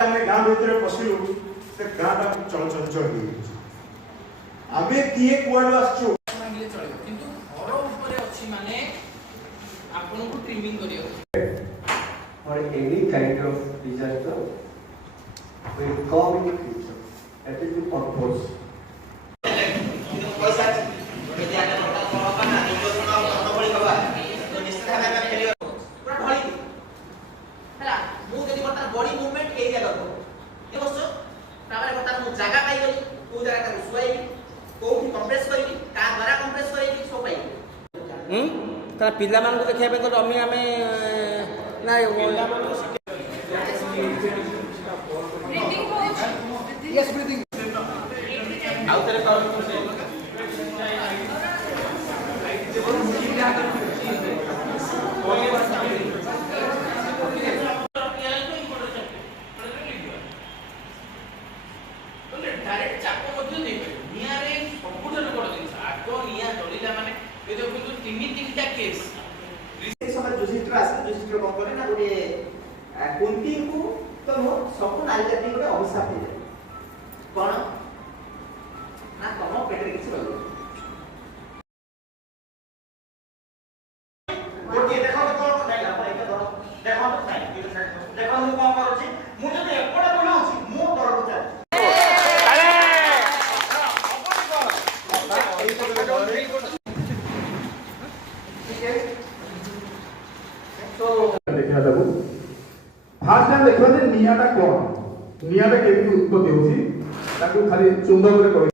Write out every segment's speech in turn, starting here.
गाँ भीतर पशिलु से गाँटा चलचंचल आमे किए कुआडू आछू मांगले चलेबो किंतु घर ऊपर अछि माने आपन को ट्रिमिंग करियो or any kind of disaster will come in the future. That is the purpose. Body movement area करबो ए बसो ताबारे बता मु जागा पाई गली को जागा का सुआई कोठी कंप्रेस करबी का द्वारा कंप्रेस करबी सो पाई तार पिला मान को देखिया पे तो अमी आमे ना Yes, breathing. आउ तेरे कर डायरेक्ट चाको मध्ये नै निया रे सबुठन बड़ दिन आगो निया जलिला माने ए देखु तीनटा केस से समय जुजिस्टर आसे जुजिस्टर को करे ना गोटे कुंती को तो सब नारी जाति गोटे अभिशाप दे कोन ना तम पेटरे किछ रहलो गोटे देखो तो कोन को जाइला पर एक धरो देखो तो नहीं देखो मु कोन करूची मु जदि एकोडा बोलाउची मु डर को देखा जाबो फास्ट टाइम देखबा जे नियाटा कोन नियाटा केति उत्पत्ति होची ताकू खाली चुंबक रे कहि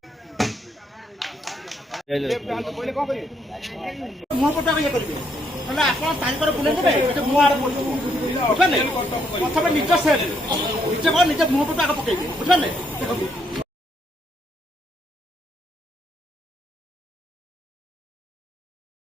मुह पटा ये करबे ना आपण तांकर बुले देबे तो मुह आड़ पडो बुझले प्रथम निज से निज को निज मुह पटा पकेबे बुझले देखो